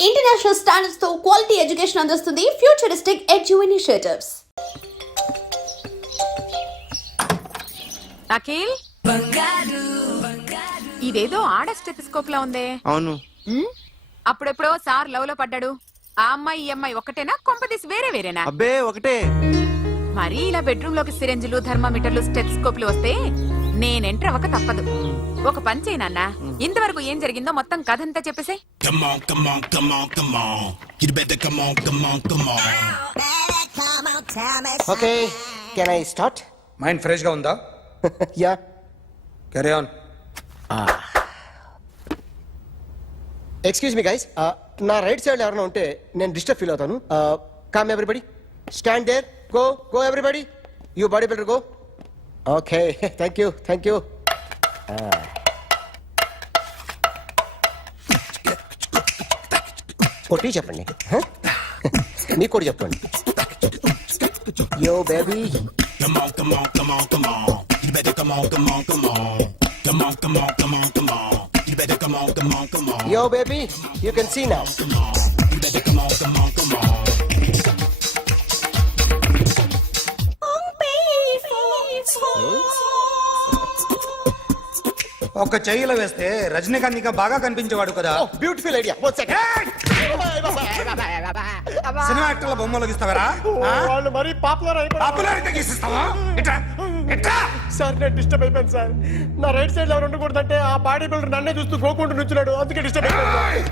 International standards తో quality education అందిస్తుంది futuristic edu initiatives. Akhil, ఇదేదో ఆడ స్టెథోస్కోప్ లా ఉందే. అవును. అప్పుడెప్పుడో సార్ లవ్ లో పడ్డాడు. ఆ అమ్మాయి ఈ అమ్మాయి ఒకటేనా, కొంపదీసి వేరే వేరేనా? అబ్బే ఒకటే. మరి ఇలా బెడ్రూమ్ లోకి సిరెంజులు, థర్మామీటర్లు, స్టెథోస్కోప్లు వస్తే నేను ఎంటర్ అవ్వక తప్పదు. ఒక పని చేయి నాన్న, ఇంతవరకు ఏం జరిగిందో మొత్తం కథ అంతా చెప్పేసాయి. Okay, can I start? Mind fresh గా ఉందా? Yeah, carry on. Excuse me guys, నా రైట్ సైడ్ ఎవరైనా ఉంటే నేను డిస్టర్బ్ ఫీల్ అవుతాను. Come everybody, stand there, go go everybody, you body builder go. Okay, thank you thank you. కొట్టి చెప్పండి, మీకు కూడా చెప్పండి. Yo baby, Come on, come on, come on, come on. You better come on, come on, come on. Come on, come on, come on, come on. You better come on, come on, come on. yo baby, you can see now. You better come on, come on, come on. ఒక చెయ్యిలో వేస్తే రజనీకాంత్ ఇంకా బాగా కనిపించేవాడు కదా. Oh, beautiful idea. One second. Cinema యాక్టర్ల బొమ్మలు గీస్తావరా? వాళ్ళు మరి పాపులర్ అయిపోయారు. పాపులారిటీ గీసిస్తావా? ఇట్రా ఇట్రా. సార్ నేను డిస్టర్బ్ అయిపోయాను సార్. నా రైట్ సైడ్ ఎవరు ఉండకూడదంటే ఆ బాడీ బిల్డర్ నన్నే చూస్తూ గోకుంటూ నుంచున్నాడు, అందుకే డిస్టర్బ్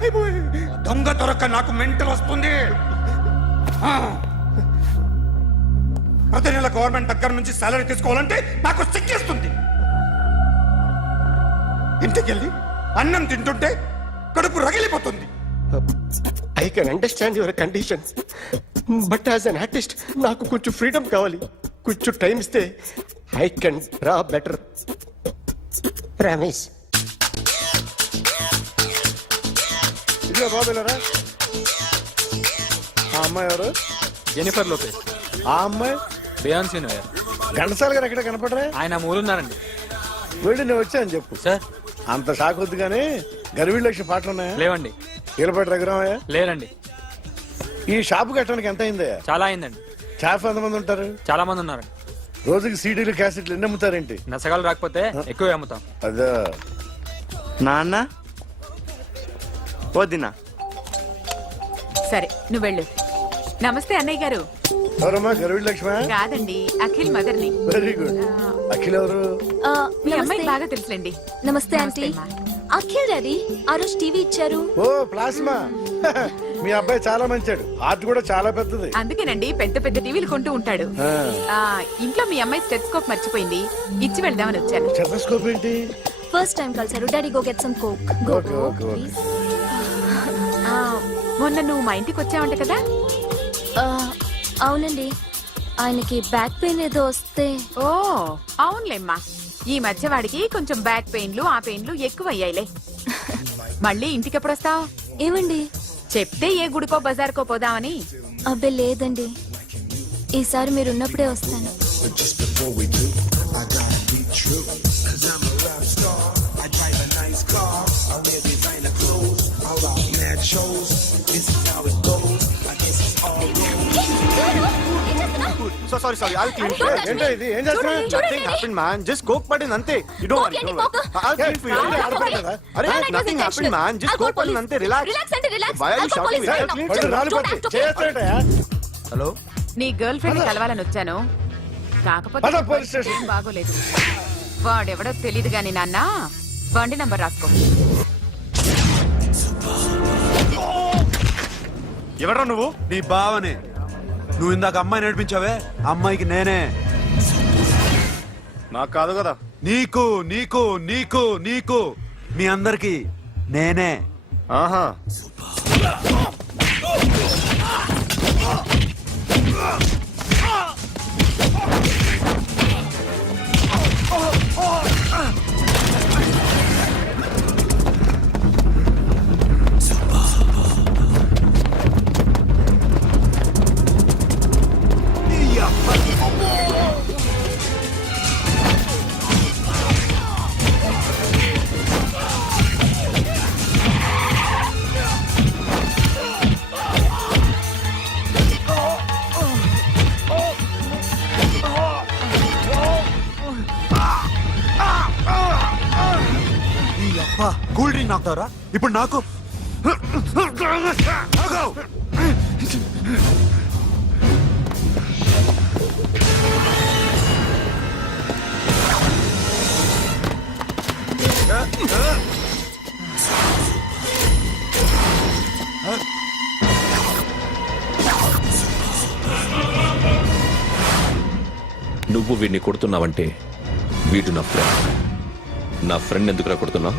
అయిపోయాను. దొంగ దొరక్క నాకు మెంటల్ వస్తుంది. ప్రతి నెల గవర్నమెంట్ దగ్గర నుంచి సాలరీ తీసుకోవాలంటే నాకు సిగ్గేస్తుంది. ఇంటికెళ్ళి అన్నం తింటుంటే కడుపు రగిలిపోతుంది. I can understand your conditions, but as an artist నాకు కొంచెం ఫ్రీడమ్ కావాలి. కొంచెం టైం ఇస్తే I can draw better. Promise. ఇదిగో బాబులరా, ఆ అమ్మాయి ఎవరు? Jennifer Lopez. ఆ అమ్మాయి బియాన్సీ నోయర్. ఘంటసాల గారు ఎక్కడ కనపడరా? ఆయన మూలున్నారండి. వెళ్ళి నేను వచ్చాను చెప్పు. సార్ అంత షాక్ వద్దు కానీ గర్వీళ్ళ లక్ష పాటలు ఉన్నాయా? లేవండి. ఈలపాటి రఘురామయ్య లేరండి. ఈ షాపు కట్టడానికి ఎంత అయిందయ్యా? చాలా అయిందండి. షాప్ ఎంతమంది ఉంటారు? చాలా మంది ఉన్నారండి. రోజుకి సీడీలు క్యాసెట్లు ఎన్ని అమ్ముతారేంటి? నసగాలు రాకపోతే ఎక్కువ అమ్ముతాం. అదే నాన్న వదినా. సరే నువ్వు వెళ్ళు. నమస్తే అన్నయ్య గారు. ఎవరమ్మా? గర్వీళ్ళ లక్ష్మ? కాదండి, అఖిల్ మదర్ని. Very good. అఖిల్ ఎవరు? మీ అమ్మాయికి బాగా తెలుసులేండి. నమస్తే ఆంటీ. అఖిల్ డాడీ ఆ రోజు టీవీ ఇచ్చారు. ఓ ప్లాస్మా. మీ అబ్బాయి చాలా మంచాడు, హార్ట్ కూడా చాలా పెద్దది. అందుకేనండి పెద్ద పెద్ద టీవీలు కొంటూ ఉంటాడు. ఇంట్లో మీ అమ్మాయి స్టెథోస్కోప్ మర్చిపోయింది, ఇచ్చి వెళ్దామని వచ్చాను. స్టెథోస్కోప్ ఏంటి? ఫస్ట్ టైం కలిసారు. Daddy go get some coke. Go Okay, go okay, okay. Please. మొన్న నువ్వు మా ఇంటికి వచ్చావంట కదా? అవునండి, ఆయనకి బ్యాక్ పెయిన్ ఏదో వస్తే. ఓ అవునులేమ్మా, ఈ మధ్య వాడికి కొంచెం బ్యాక్ పెయిన్లు ఆ పెయిన్లు ఎక్కువ అయ్యాయిలే. మళ్ళీ ఇంటికి ఎప్పుడు వస్తావు? ఏమండి చెప్తే ఏ గుడికో బజార్కో పోదామని. అబ్బే లేదండి, ఈసారి మీరు ఉన్నప్పుడే వస్తాను. So sorry sorry, I'll clean for you. ఏంటో ఇది? ఏం చేస్తున్నా? Nothing happened man, just coke పడింది అంతే. You don't worry, don't worry. I'll clean for you. అరే nothing happened man, just coke పడింది అంతే. Relax. Why are you shouting? ఏయ్, పళ్ళు రాలిపోతాయి. చేస్తాడయ్యా. హలో, నీ గర్ల్ ఫ్రెండ్ కలవాలని వచ్చాను, కాకపోతే పద, పోలీస్ స్టేషన్. ఏం బాగోలేదు. వాడెవడో తెలీదు గాని నాన్న, బండి నంబర్ రాసుకో. ఎవరా నువ్వు? నీ బావనే. నువ్వు ఇందాక అమ్మాయి నడిపించావే, అమ్మాయికి నేనే. నాకు కాదు కదా. నీకు నీకు నీకు నీకు మీ అందరికి నేనే. ఆహా, వీడిని నాకుతారా ఇప్పుడు నాకు ఆగు! నువ్వు వీడిని కొడుతున్నావంటే వీడు నా ఫ్రెండ్. నా ఫ్రెండ్ ఎందుకురా కొడుతున్నావు?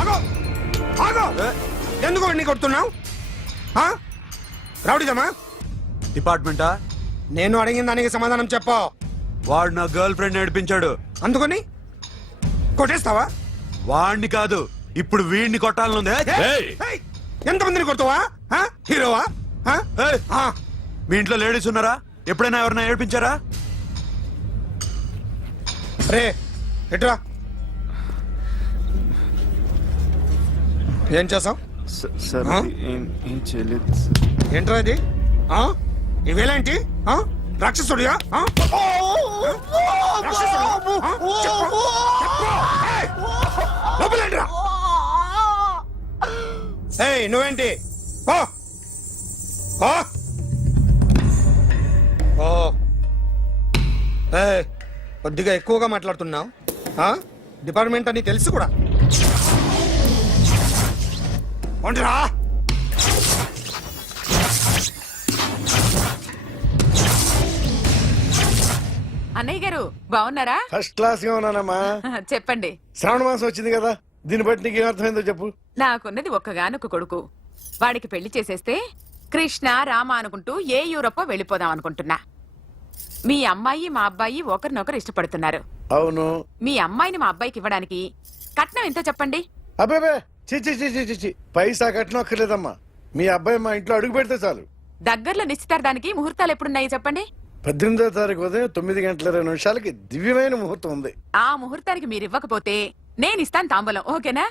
ఆగో ఆగో ఎందుకు వాడిని కొడుతున్నావు రౌడీదమ్మా డిపార్ట్మెంటా? నేను అడిగిన దానికి సమాధానం చెప్పు. వాడు నా గర్ల్ ఫ్రెండ్ నడిపించాడు. అందుకని కొట్టేస్తావా? వాడిని కాదు, ఇప్పుడు వీడిని కొట్టాలనుంది. ఏయ్! ఏయ్, ఎంతమందిని కొడతావా? హీరోవా? ఏయ్! ఆ, మీ ఇంట్లో లేడీస్ ఉన్నారా? ఎప్పుడైనా ఎవరైనా ఏడిపించారా? రే ఎట్రా ఏం చేసావు? సార్ ఆ? ఏం చేయలేదు ఏంట్రా ఇది? ఇవేలాంటి రాక్షసుడియా? రాక్షసుడా? చెప్పు, చెప్పు. ఏయ్, లోపలేంట్రా? ఏయ్ నువ్వేంటి? ఓ ఓ ఓ ఏయ్, కొద్దిగా ఎక్కువగా మాట్లాడుతున్నావు. డిపార్ట్మెంట్ అని తెలుసు కూడా. ఒంటరా అన్నయ్య గారు బాగున్నారా? ఫస్ట్ క్లాస్ గా ఉన్నానమ్మా. చెప్పండి. శ్రావణ మాసం వచ్చింది కదా, దీన్ని బట్టి నీకు ఏమర్థమైందో చెప్పు. నాకున్నది ఒక్కగానొక్క కొడుకు. వాడికి పెళ్లి చేసేస్తే కృష్ణ రామ అనుకుంటూ ఏ యూరోపో వెళ్ళిపోదాం అనుకుంటున్నా. మీ అమ్మాయి మా అబ్బాయి ఒకరినొకరు ఇష్టపడుతున్నారు. అవును. మీ అమ్మాయిని మా అబ్బాయికి ఇవ్వడానికి కట్నం ఎంతో చెప్పండి. అబ్బాబే చిచి చిచి చిచి పైసా కట్నం అక్కర్లేదమ్మా. మీ అబ్బాయి మా ఇంట్లో అడుగు పెడితే చాలు. దగ్గరలో నిశ్చితార్థానికి ముహూర్తాలు ఎప్పుడున్నాయి చెప్పండి. 18వ తారీఖు ఉదయం 9:20 దివ్యమైన ముహూర్తం ఉంది. ఆ ముహూర్తానికి మీరు ఇవ్వకపోతే నేను ఇస్తాను తాంబూలం. ఓకేనా?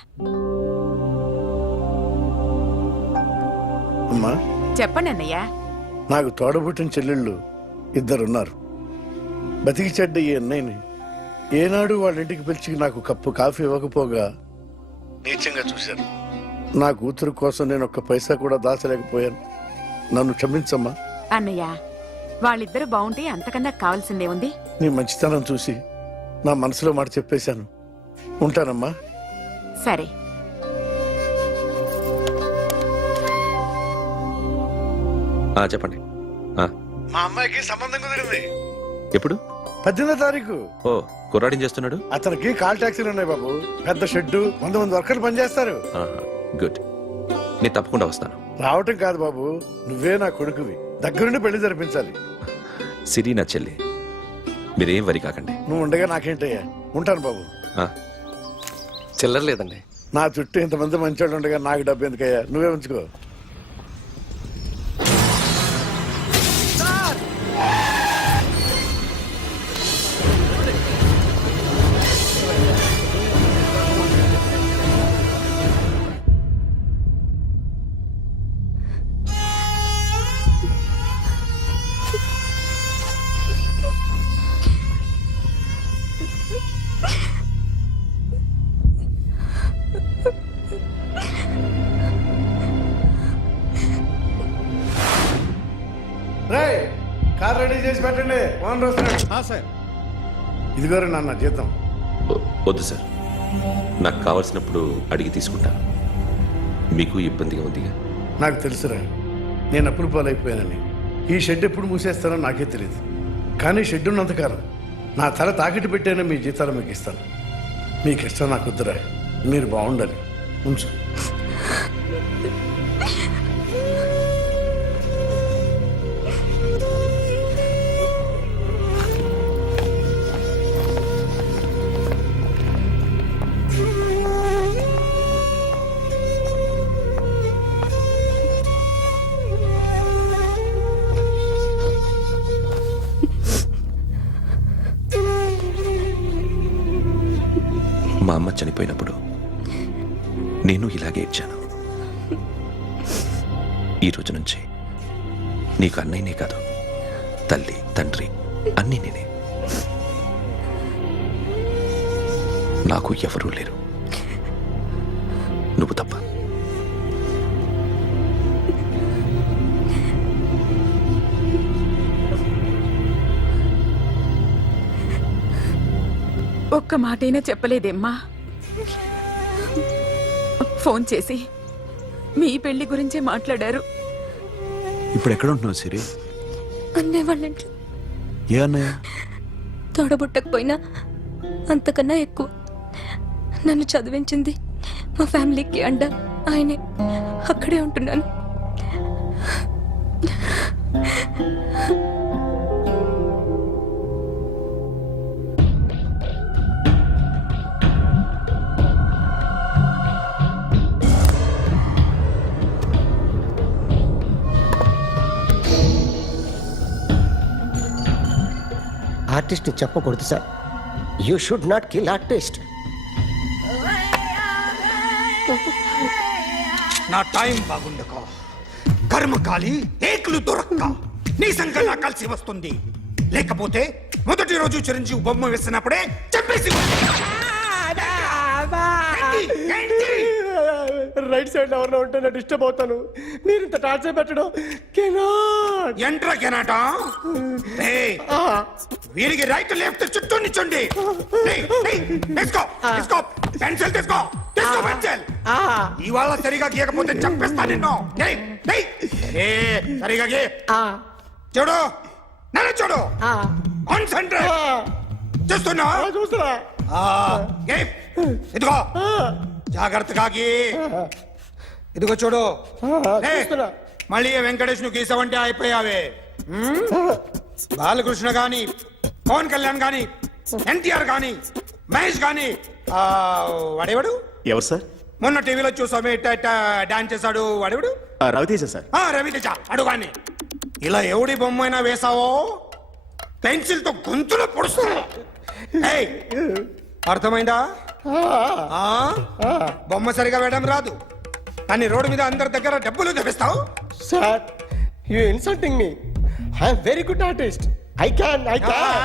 అమ్మా చెప్పండి అన్నయ్య. నాకు తోడబుట్టిన చెల్లెళ్ళు ఇద్దరున్నారు. బతికి చెడ్డ ఈ అన్నయ్యని ఏనాడు వాళ్ళ ఇంటికి పిలిచి నాకు కప్పు కాఫీ ఇవ్వకపోగా నీచంగా చూశాను. నా కూతురు కోసం నేను ఒక్క పైసా కూడా దాచలేకపోయాను. నన్ను క్షమించమ్మా. అన్నయ్య, వాళ్ళిద్దరు బాగుంటే అంతకన్నా కావాల్సిందే ఉంది. నీ మంచితనం చూసి నా మనసులో మాట చెప్పేశాను. ఉంటానమ్మా. సరే. చెప్పండి. మా అమ్మాయికి సంబంధం కుదిరింది. ఎప్పుడు? 18వ తారీఖు. ఓ, కుర్రాడిని చేస్తున్నాడు. అతనికి కాల్ టాక్సీలు ఉన్నాయి బాబు. పెద్ద షెడ్డు, 100 మంది వర్కర్లు పనిచేస్తారు. గుడ్. నేను తప్పకుండా వస్తాను. రావటం కాదు బాబు, నువ్వే నా కొడుకువి. దగ్గరుండి పెళ్లి జరిపించాలి. సిరి నా చెల్లి, మీరేం వరి కాకండి. నువ్వు ఉండగా నాకేంటయ్యా. ఉంటాను బాబు. చిల్లర లేదండి. నా చుట్టూ ఇంతమంది మంచోళ్ళు ఉండగా నాకు డబ్బు ఎందుకయ్యా, నువ్వే ఉంచుకో. కార్ రెడీ చేసి పెట్టండి. ఓనర్ వస్తున్నాడు. ఇదిగోరు నాన్న జీతం. వద్దు సార్, నాకు కావలసినప్పుడు అడిగి తీసుకుంటాను. మీకు ఇబ్బందిగా ఉందిగా. నాకు తెలుసురా, నేను అప్పులు పాలైపోయానని. ఈ షెడ్ ఎప్పుడు మూసేస్తానో నాకే తెలియదు. కానీ షెడ్ ఉన్నంతకాలం నా తల తాకిట్టు పెట్టైనా మీ జీతాలు మీకు ఇస్తాను. మీకు ఇష్టం నాకు వద్దురా. మీరు బాగుండాలి. ఉంచు. మా అమ్మ చనిపోయినప్పుడు నేను ఇలాగే ఇచ్చాను. ఈ రోజు నుంచి నీకు అన్నయ్యనే కాదు, తల్లి తండ్రి అన్నీ నేనే. నాకు ఎవరూ లేరు, నువ్వు తప్ప. ఒక్క మాటైనా చెప్పలేదేమ్మా? ఫోన్ చేసి మీ పెళ్లి గురించే మాట్లాడారు. ఇప్పుడు ఎక్కడ ఉంటున్నావు సిరి? అన్నయ్య వాళ్ళ ఇంట్లో. ఏ అన్నయ్య? తోడబుట్టకపోయినా అంతకన్నా ఎక్కువ నన్ను చదివించింది మా ఫ్యామిలీకి అండ ఆయనే. అక్కడే ఉంటున్నాను. ఆర్టిస్ట్ చెప్పకూడదు sir. You should not kill artist. నా టైం బాగుండక కర్మకాలి ఏకులు దొరక్క నీ సంఘటన కలిసి వస్తుంది. లేకపోతే మొదటి రోజు చిరంజీవి బొమ్మ వేసినప్పుడే చెప్పేసి రైట్ సైడ్ ఎవరిలో ఉంటే నేను డిస్టర్బ్ అవుతాను. మీరు ఇంత టార్చర్ పెట్టడం కెనాట్. ఎంట్రా కెనాట. వీరికి రైట్ లెఫ్ట్ చుట్టూ నిచ్చండి. పెన్సిల్ తీసుకో, తీసుకో పెన్సిల్. ఇవాళ సరిగా గీయకపోతే చంపేస్తా నిన్ను. సరిగా గీ. చూడు, నన్ను చూడు. కాన్సంట్రేట్ చూస్తున్నా. చూస్తున్నా. ఇదిగో జాగ్రత్తగా గీ. ఇదిగో చూడు. మళ్ళీ వెంకటేష్ ను గీసావంటే అయిపోయావే. బాలకృష్ణ గాని, పవన్ కళ్యాణ్ గాని, ఎన్టీఆర్ గాని, మహేష్ గాని, వాడేవాడు ఎవరు సార్? మొన్న టీవీలో చూసామే డాన్స్ చేశాడు వాడేవాడు? రవితేజ సార్. రవితేజ అడుగాని. ఇలా ఎవడి బొమ్మైనా వేసావో పెన్సిల్ తో గొంతులో పొడుస్తావు. అర్థమైందా? బొమ్మ సరిగా వేయడం రాదు కానీ రోడ్డు మీద అందరి దగ్గర డబ్బులు తెప్పిస్తావు. Sir, you insulting me. I am very good artist. I can.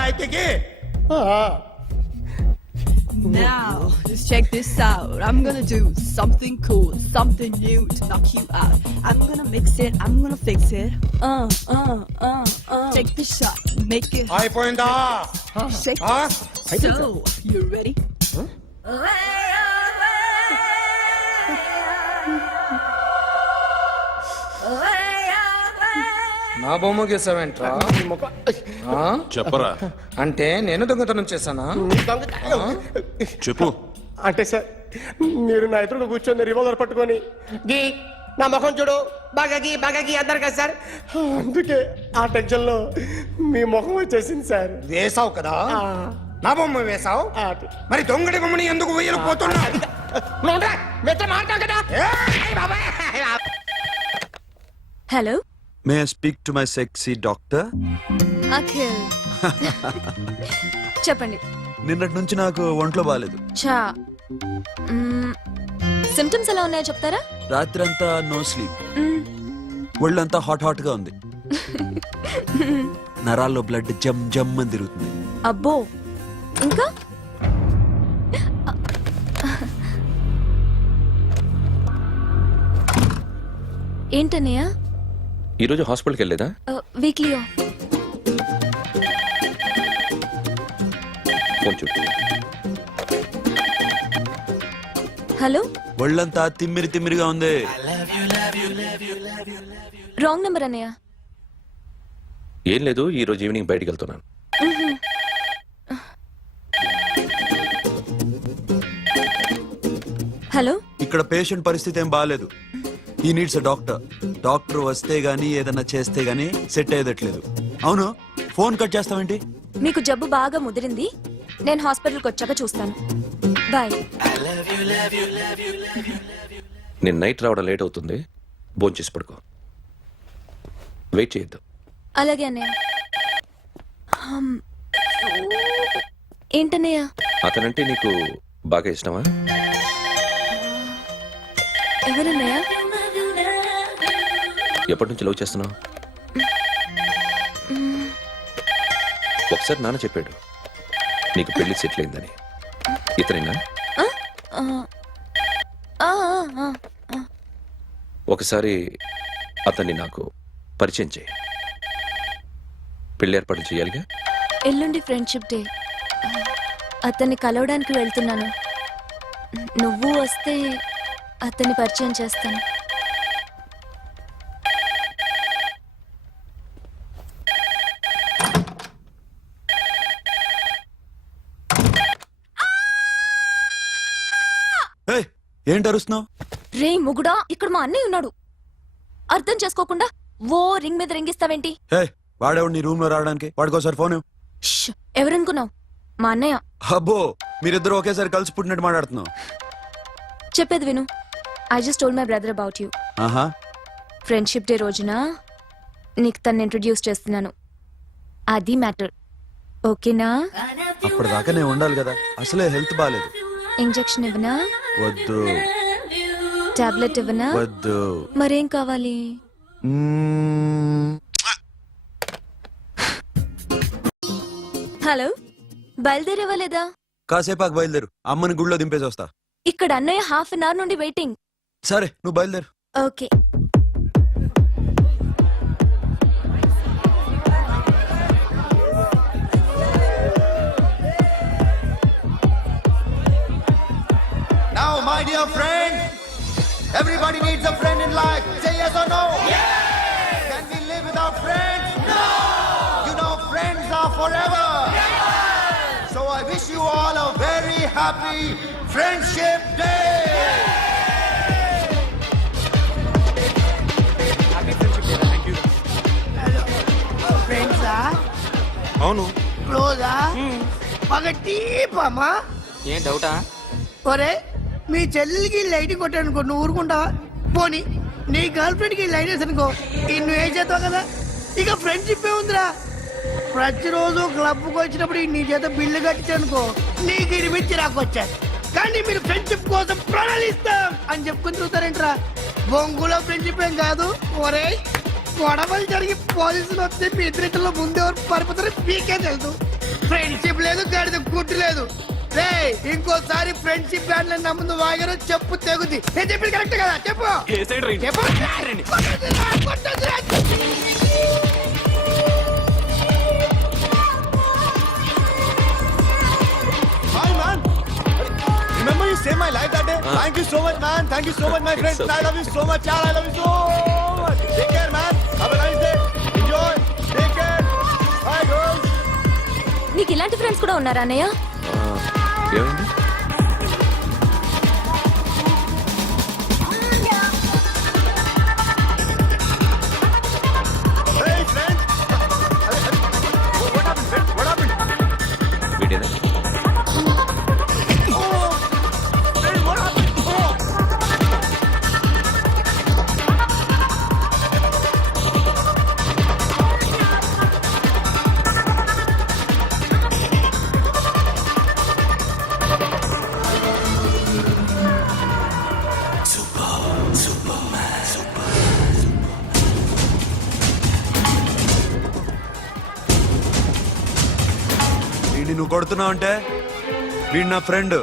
అయితే Now, just check this out. I'm gonna do something cool, something new to knock you out. I'm gonna mix it, I'm gonna fix it. Take the shot, make it hot. అయిపోయిందా? Shake it. So, you ready? నా బొమ్మ గీసావేంట్రా? చెప్పరా. అంటే నేను దొంగతనం చేశానా? చెప్పు. అంటే సార్, మీరు నా ఎదురు కూర్చొని రివాల్వర్ పట్టుకొని గీ, నా ముఖం చూడు, బాగా గీ అన్నారు కదా సార్. అందుకే ఆ టెన్షన్ లో మీ ముఖం వచ్చేసింది సార్. వేసావు కదా, నా బొమ్మ వేసావు. మరి దొంగడి బొమ్మని ఎందుకు వేయలేకపోతున్నా? Hello, may I speak to my sexy doctor? Akhil. చెప్పండి. నిన్నటి నుంచి నాకు ఒంట్లో బాగాలేదు. చా, సిమ్టమ్స్ ఎలా ఉన్నాయో చెప్తారా? రాత్రంతా నో స్లీప్, ఒళ్ళంతా హాట్ గా ఉంది, నరాల్లో బ్లడ్ జమ్ జమ్ అని తిరుగుతుంది. అబ్బో, ఇంకా? ఏంటన్నయ్య? ఈరోజు హాస్పిటల్కి వెళ్ళేదా? వీక్లీ. ఫోన్ చూడు. హలో, ఒళ్ళంతా తిమ్మిరిగా ఉంది. రాంగ్ నెంబర్ అన్నయ్య. ఏం లేదు, ఈ రోజు ఈవినింగ్ బయటికి వెళ్తున్నాను. హలో, ఇక్కడ పేషెంట్ పరిస్థితి ఏం బాగాలేదు. ఈ నీడ్స్ డాక్టర్. డాక్టర్ వస్తే గానీ ఏదన్నా చేస్తే గానీ సెట్ అయ్యేదట్లేదు. అవును, ఫోన్ కట్ చేస్తావేంటి? మీకు జబ్బు బాగా ముదిరింది, నేను హాస్పిటల్కి వచ్చాక చూస్తాను. బాయ్. నేను నైట్ రావడం లేట్ అవుతుంది, భోంచేసి పడుకో. వెయిట్ చేయొద్దు. అలాగే అన్నయ్య. ఏంటన్నయ్య? అతనంటే నీకు బాగా ఇష్టమా? ఎవరన్నయ్య? ఎప్పటి నుంచి లవ్ చేస్తున్నావు? ఒకసారి నాన్న చెప్పాడు నీకు పెళ్లి సెటిల్ అయిందని. ఇతనేనా? ఆ, ఆ, ఆ, ఆ, ఆ. ఒకసారి అతన్ని నాకు పరిచయం చేయి. పెళ్లి ఏర్పాటు చేయాలిగా. ఎల్లుండి ఫ్రెండ్షిప్ డే. అతన్ని కలవడానికి వెళ్తున్నాను. నువ్వు వస్తే అతన్ని పరిచయం చేస్తాను. ఏయ్, ఏంటి అరుస్తున్నావు? రే ముగుడా, ఇక్కడ మా అన్నయ్య ఉన్నాడు. అర్థం చేసుకోకుండా ఓ రింగ్ మీద రింగిస్తావేంటి? హే, వాడేవాడు నీ రూమ్ లో రావడానికి? వాడికోసారి ఫోన్ ఇవ్వు. ష్, ఎవరనుకున్నావు? మా అన్నయ్య. అబ్బో, మీరిద్దరు ఒకేసారి కలిసి పుట్టినట్టు మాట్లాడుతున్నావు. చెప్పేది విను. I just told my brother about you. ఆహా, ఫ్రెండ్షిప్ డే రోజున నీకు తను ఇంట్రడ్యూస్ చేస్తున్నాను. అది మ్యాటర్. ఓకేనా? అప్పటిదాకా నేను ఉండాలి కదా, అసలే హెల్త్ బాగాలేదు. ఇంజెక్షన్ ఇవ్వనా? వద్దు. టాబ్లెట్ ఇవ్వనా? వద్దు. మరేం కావాలి? మ్మ్. హలో, బయలుదేరేవా లేదా? కాసేపాకు బయలుదేరు, అమ్మని గుళ్ళో దింపేసి వస్తా. ఇక్కడ అన్నయ్య హాఫ్ అన్ అవర్ నుండి వెయిటింగ్. సరే, నువ్వు బయలుదేరు. Okay. Now, my dear friend, everybody needs a friend in life. Say yes or no. Yes. Can we live without friends? No. You know, friends are forever. Yes. So I wish you all a very happy Friendship Day. Happy friendship day. Thank you. ఫ్రెండ్సా? అవును. క్లోజా? పగటీపమా? ఏం డౌటా? ఒరే, మీ చెల్లెలికి light కొట్టానుకో, నువ్వు ఊరుకుంటావా? పోనీ నీ girl friend కి లైట్ వేసి అనుకో, నువ్వు ఏం చేస్తావు కదా? ఇక ఫ్రెండ్షిప్ ఏ ఉందిరా. ప్రతిరోజు క్లబ్కి వచ్చినప్పుడు నీ చేత బిల్లు కట్టించనుకో, నీకు ఇరిమిచ్చి రాకొచ్చాను. కానీ మీరు ఫ్రెండ్షిప్ కోసం ప్రణాళిస్తాం అని చెప్పుకుని చూస్తారేంట్రా? బొంగులో ఫ్రెండ్షిప్ ఏం కాదు. ఒరే, గొడవలు జరిగి పోలీసులు వస్తే మీ ఇద్దరిలో ముందెవరు పరిపోతారో మీకే తెలుసు. ఫ్రెండ్షిప్ లేదు, గడిద గుడ్డు లేదు. రే, ఇంకోసారి ఫ్రెండ్షిప్ బ్యాండ్ నా ముందు వాగారో చెప్పు తెగుద్ది. నేను చెప్పింది కరెక్ట్ కదా? చెప్పు చెప్పు. కొట్టొద్దురా. Hi, man. Remember you saved my life that day? Thank you so much, man. Thank you so much, my friend. I love you so much, yaar. I love you so much. Take care, man. Have a nice day. Enjoy. Take care. Bye, girls. నీకు ఇలాంటి friends కూడా ఉన్నారా అన్నయ్య? ఏమైంది? Hey, friend. What happened, friend? What happened? వీడేనా? Oh, friend, what happened? Oh. వీడిని నువ్వు కొడుతున్నావు అంటే వీడు నా ఫ్రెండ్.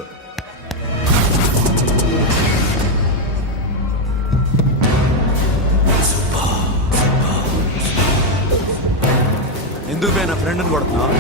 ఎందుకు పోయి నా ఫ్రెండ్ని కొడుతున్నావు?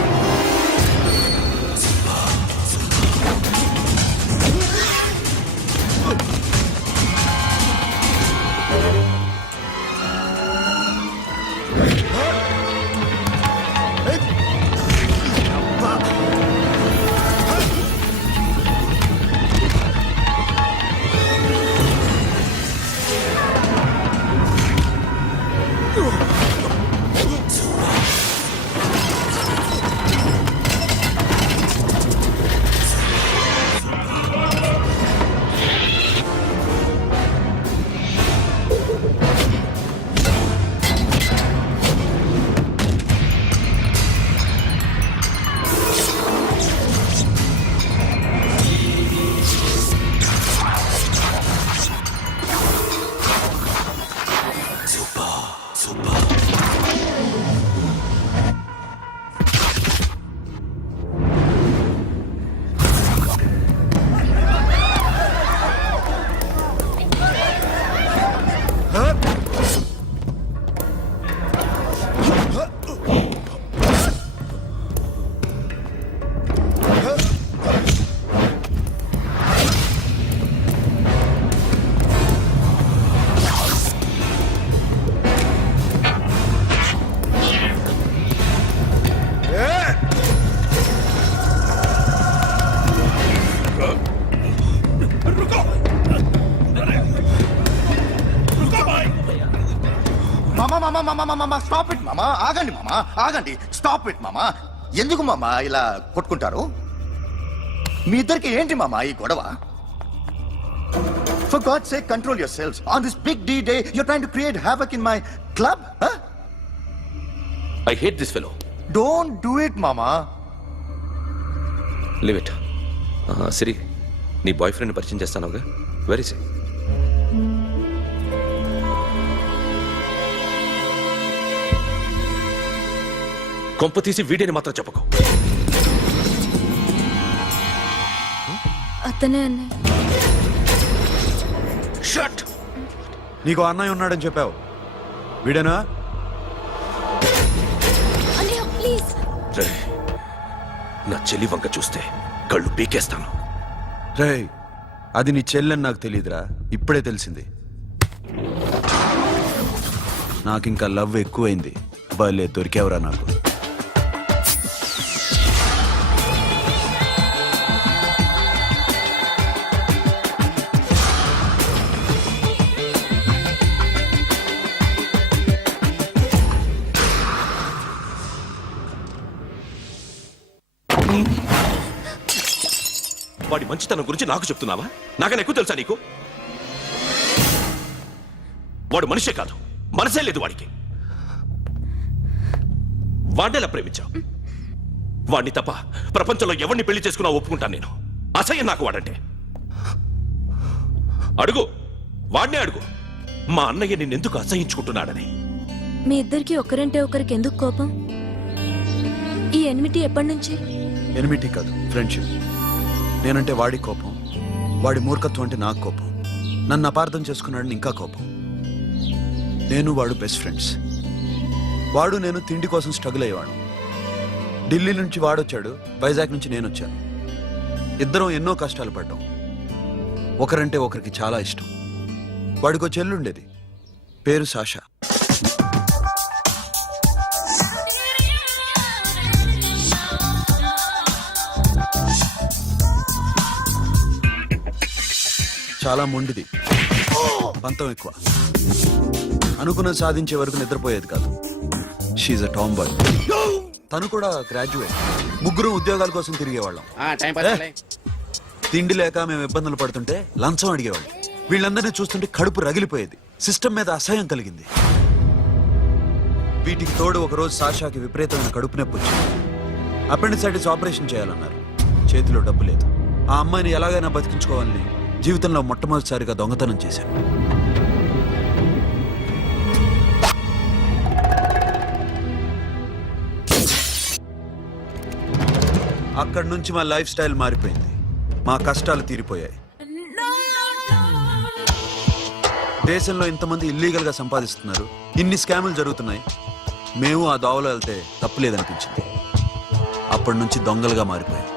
మామా స్టాప్ ఇట్ మామా, ఆగండి మామా, ఆగండి, స్టాప్ ఇట్ మామా. ఎందుకు మామా ఇలా కొట్టుకుంటారు? మీ ఇద్దరికి ఏంటి మామా ఈ గొడవ? For God's sake, control yourselves. On this big D day, you're trying to create havoc in my club? Huh? I hate this fellow. Don't do it, mama. Leave it. Siri, నీ బాయ్ ఫ్రెండ్ పరిచయం చేస్తానుగా. Very సే. కొంప తీసి వీడియోని మాత్రం చెప్పకు. అతనే అన్నయ్య. Shut. నీకు అన్నయ్య ఉన్నాడని చెప్పావు, వీడేనా? అన్నయ్య ప్లీజ్. రే, నా చెల్లి వంక చూస్తే కళ్ళు పీకేస్తాను. రే, అది నీ చెల్లెని నాకు తెలియదురా, ఇప్పుడే తెలిసింది. నాకింకా లవ్ ఎక్కువైంది. భలే దొరికావురా నాకు. వాడి మంచితనం గురించి నాకు చెప్తున్నావా? నాకన్నా ఎక్కువ తెలుసా నీకు? వాడు మనిషే కాదు, మనసే లేదు వాడికి. వాడినేలా ప్రేమించావు? వాడిని తప్ప ప్రపంచంలో ఎవరిని పెళ్లి చేసుకున్నా ఒప్పుకుంటాను నేను. అసహ్యం నాకు వాడంటే. అడుగు, వాడినే అడుగు, మా అన్నయ్య నిన్నెందుకు అసహించుకుంటున్నాడని. మీ ఇద్దరికి ఒకరంటే ఒకరికి ఎందుకు కోపం? ఈ ఎనిమిటి ఎప్పటి నుంచి? ఎనిమిటీ కాదు, ఫ్రెండ్షిప్. నేనంటే వాడి కోపం, వాడి మూర్ఖత్వం అంటే నాకు కోపం. నన్ను అపార్థం చేసుకున్నాడని ఇంకా కోపం. నేను వాడు బెస్ట్ ఫ్రెండ్స్. వాడు నేను తిండి కోసం స్ట్రగుల్ అయ్యేవాడు. ఢిల్లీ నుంచి వాడొచ్చాడు, వైజాగ్ నుంచి నేను వచ్చాను. ఇద్దరం ఎన్నో కష్టాలు పడ్డాం. ఒకరంటే ఒకరికి చాలా ఇష్టం. వాడికో చెల్లుండేది, పేరు సాషా. చాలా మొండిది, పంతం ఎక్కువ. అనుకున్నది సాధించే వరకు నిద్రపోయేది కాదు. She a tomboy. తను కూడా గ్రాడ్యుయేట్. ముగ్గురు ఉద్యోగాల కోసం తిరిగేవాళ్ళం. తిండి లేక మేము ఇబ్బందులు పడుతుంటే లంచం అడిగేవాళ్ళం. వీళ్ళందరినీ చూస్తుంటే కడుపు రగిలిపోయేది. సిస్టమ్ మీద అసహ్యం కలిగింది. వీటికి తోడు ఒకరోజు సాషాకి విపరీతమైన కడుపు నొప్పి వచ్చింది. అపెండిసైటిస్ ఆపరేషన్ చేయాలన్నారు. చేతిలో డబ్బు లేదు. ఆ అమ్మాయిని ఎలాగైనా బతికించుకోవాలని జీవితంలో మొట్టమొదటిసారిగా దొంగతనం చేశాను. అక్కడి నుంచి మా లైఫ్ స్టైల్ మారిపోయింది. మా కష్టాలు తీరిపోయాయి. దేశంలో ఇంతమంది ఇల్లీగల్ గా సంపాదిస్తున్నారు, ఇన్ని స్కాములు జరుగుతున్నాయి. మేము ఆ దోవలో వెళ్తే తప్పులేదనిపించింది. అప్పటి నుంచి దొంగలుగా మారిపోయాయి.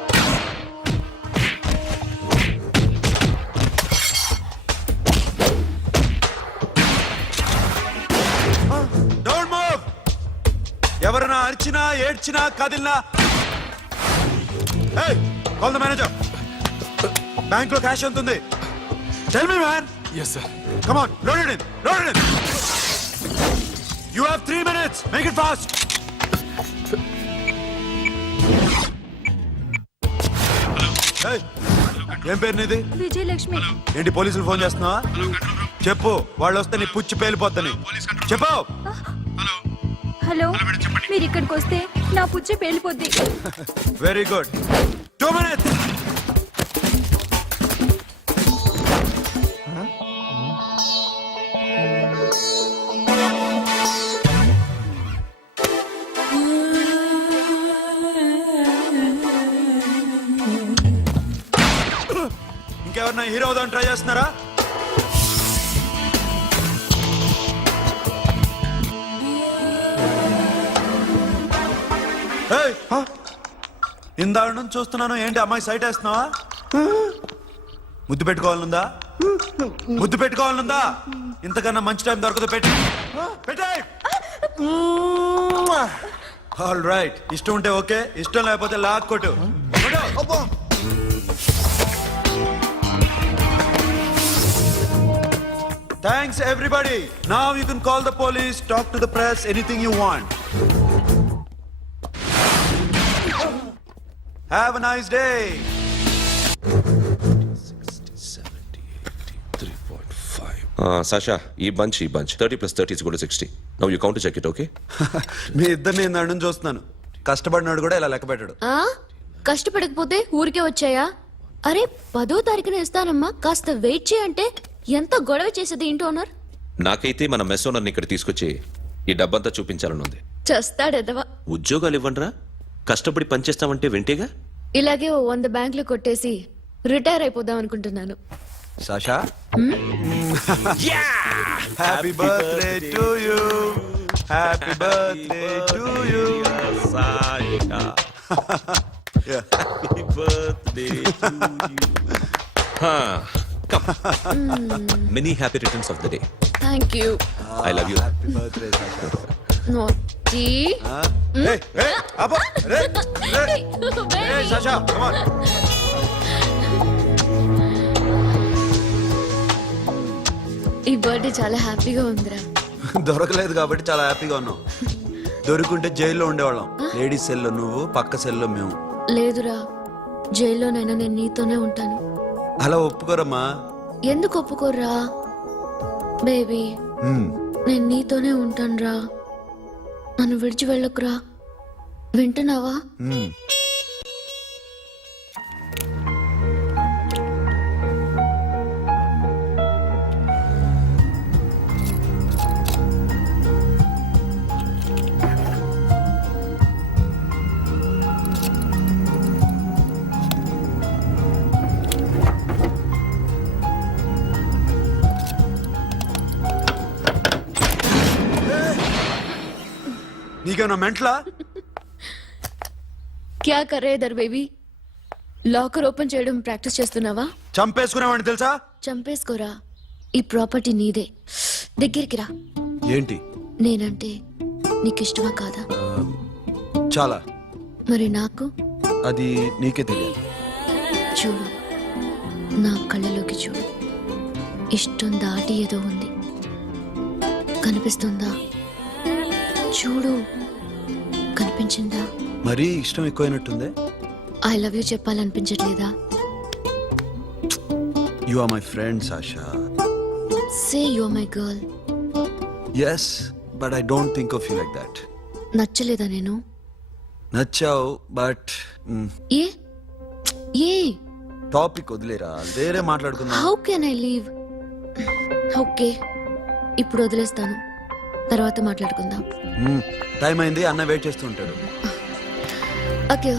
ఎవరైనా అరిచినా ఏడ్చినా కదిలినా కాల్ ద మేనేజర్. బ్యాంక్ లో క్యాష్ ఎంత ఉంది? Tell me man. Yes sir. Come on, load it in, load it in. You have 3 minutes, make it fast. ఏం పేరు నీది? విజయలక్ష్మి. ఏంటి పోలీసులు ఫోన్ చేస్తున్నావా? చెప్పు, వాళ్ళు వస్తే నీ పుచ్చి పేలిపోద్దని చెప్పు. హలో, మీరు ఇక్కడికి వస్తే నా పుచ్చి పేలిపోద్ది. Very good. 2 minutes. ఇంకెవరన్నా హీరో అవుదామని ట్రై చేస్తున్నారా? ఇందాక నుంచి చూస్తున్నాను, ఏంటి అమ్మాయి సైట్ వేస్తున్నావా? ముద్దు పెట్టుకోవాలనుందా? ముద్దు పెట్టుకోవాలనుందా? ఇంతకన్నా మంచి టైం దొరకదు. పెట్టే. ఆల్ రైట్, ఇష్టం ఉంటే ఓకే, ఇష్టం లేకపోతే లాక్కొట్టు. Thanks everybody. Now you can call the police, talk to the press, anything you want. Have a nice day. Sasha, ఈ bunch 30 + 30 = 60. Now you count check it, okay? మీ ఇద్దరిని నేను నడుం చూస్తున్నాను. కష్టపడినాడు కూడా ఇలా లెక్క పెట్టాడు. కష్టపడకపోతే ఊరికే వచ్చాయా? అరే 10వ తారీఖున ఇస్తానమ్మా, కాస్త వెయిట్ చేయంటే ఎంత గొడవ చేసేది ఏంటి ఓనర్. నాకైతే మన మెస్ ఓనర్ని ఇక్కడ తీసుకొచ్చి ఈ డబ్బంతా చూపించాలని ఉంది. చస్తాడెదవా. ఉద్యోగాలు ఇవ్వండిరా, కష్టపడి పనిచేస్తామంటే వింటేగా. ఇలాగే 100 బ్యాంకులు కొట్టేసి రిటైర్ అయిపోదాం అనుకుంటున్నాను. Sasha, happy birthday to you. Happy birthday to you. Happy birthday to you. Come. Many happy returns of the day. Thank you. I love you. Happy birthday Sasha. నోటి Hey, hey, అబ్బో, రే, రే. Hey, Sasha, come on. ఈ birthday చాలా హ్యాపీగా ఉందిరా. దొరకలేదు కాబట్టి చాలా హ్యాపీగా ఉన్నాం. దొరుకుంటే జైల్లో ఉండేవాళ్ళం. లేడీస్ సెల్లో నువ్వు, పక్క సెల్లో మేము. లేదురా, జైల్లోనైనా నేను నీతోనే ఉంటాను. అలా ఒప్పుకోరమ్మా. ఎందుకు ఒప్పుకోర్రా బేబీ? నేను నీతోనే ఉంటానురా, నన్ను విడిచి వెళ్ళకురా. వింటున్నావా? నీకేమన్నా మెంట్లా? క్యా కరే దర్ బేబీ? లాకర్ ఓపెన్ చేయడం ప్రాక్టీస్ చేస్తున్నావా? చంపేసుకునేవాడిని తెలుసా? చంపేసుకోరా, ఈ ప్రాపర్టీ నీదే. దగ్గరికి రా. ఏంటి? నేనంటే నీకిష్టమా కాదా? చాలా. మరి నాకు? అది నీకే తెలియాలి. చూడు, నా కళ్ళలోకి చూడు. ఇష్టం దాటి ఏదో ఉంది, కనిపిస్తుందా? చూడు, కనిపించిందా? మరీ ఇష్టం ఎక్కువైనట్టుందే. ఐ లవ్ యూ చెప్పాలనిపించట్లేదా? You are my friend Sasha. Say you are my girl. Yes, but I don't think of you like that. నచ్చలేదా నేను? నచ్చావు, బట్ ఏ ఏ టాపిక్ వదిలేరా, వేరే మాట్లాడుకుందాం. How can I leave? Okay, ఇప్పుడు వదిలేస్తాను, తర్వాత మాట్లాడుకుందాం. టైం అయింది, అన్న వెయిట్ చేస్తూ ఉంటాడు. Okay,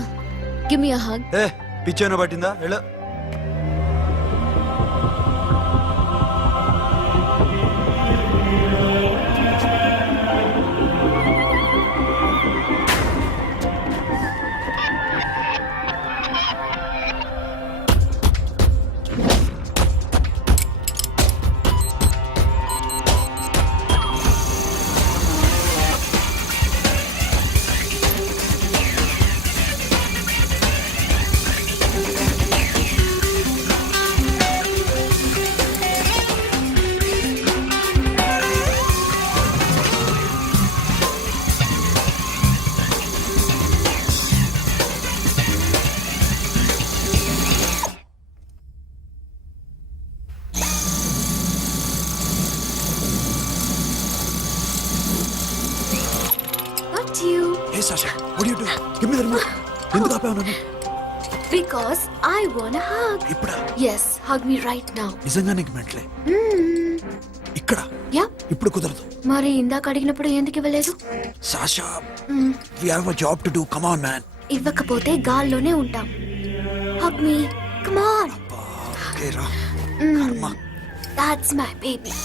give me a hug. ఏ పిచ్చేనా పట్టిందా? వెళ్ళు. Hey Sasha, what are you doing? Give me the remote. ఎందుకు ఆపావు నన్ను? Because I want a hug. ఇప్పుడా? Yes, hug me right now. నిజంగా నీకు మెంట్లే? ఇక్కడ? యా. ఇప్పుడు కుదరదు. మరి ఇందాక అడిగినప్పుడు ఎందుకు ఇవ్వలేదు? Sasha, we have a job to do. Come on, man. ఇవ్వకపోతే గాల్లోనే ఉంటాం. Hug me. Come on. Okay, రా. కర్మ. That's my baby.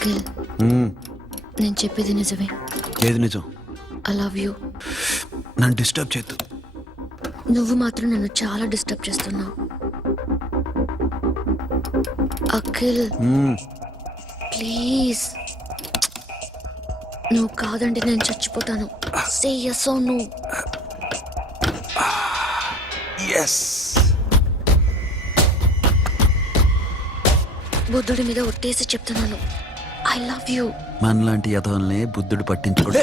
అఖిల్ నేను చెప్పేది నిజమే. ఏది నిజం? I love you. నన్ను డిస్టర్బ్ చేయొద్దు. నువ్వు మాత్రం నన్ను చాలా డిస్టర్బ్ చేస్తున్నావు అఖిల్. ప్లీజ్, నువ్వు కాదంటే నేను చచ్చిపోతాను. సే yes or no. yes. బుద్ధుడి మీద ఒట్టేసి చెప్తున్నాను, ఐ లవ్ యూ. మనలాంటి యథవల్ని బుద్ధుడు పట్టించుకోడు.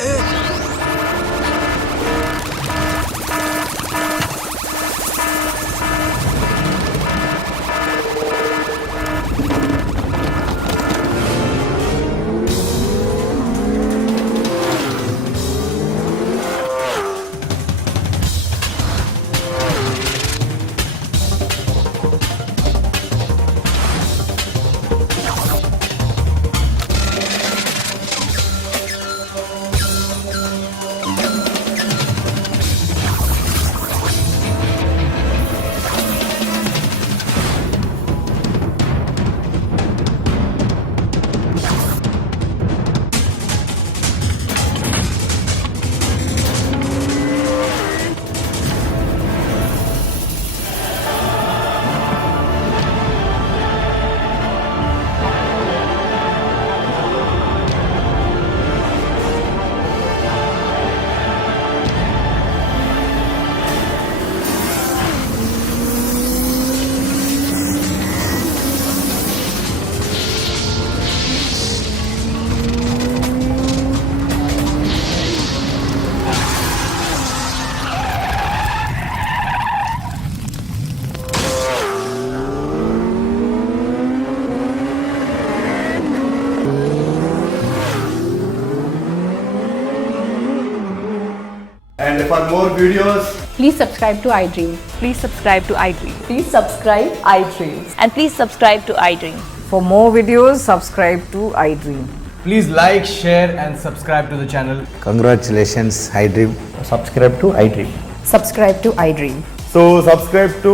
And for more videos, Please subscribe to iDream. Please subscribe to iDream. Please subscribe iDream. And please subscribe to iDream. For more videos, subscribe to iDream. please like, share, and subscribe to the channel. Congratulations iDream. Subscribe to iDream. Subscribe to iDream. So subscribe to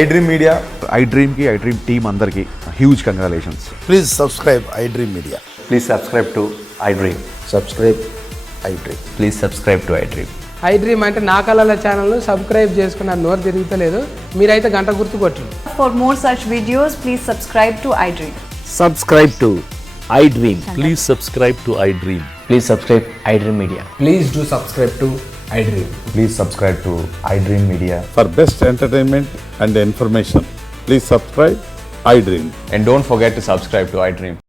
iDream Media. iDream కి iDream team అందరికి huge congratulations. Please subscribe iDream media. Please subscribe to iDream. Subscribe iDream. Please subscribe to iDream. iDream అంటే నా కళల channel subscribe చేసుకున్న నోరు తిరుగుతలేదు. మీరైతే గంట గుర్తు కొట్టండి. For more such videos, please subscribe to iDream. Subscribe to iDream. Please subscribe to iDream. Please subscribe iDream Media. Please do subscribe to iDream. Please subscribe to iDream Media. For best entertainment and information, please subscribe iDream. And don't forget to subscribe to iDream.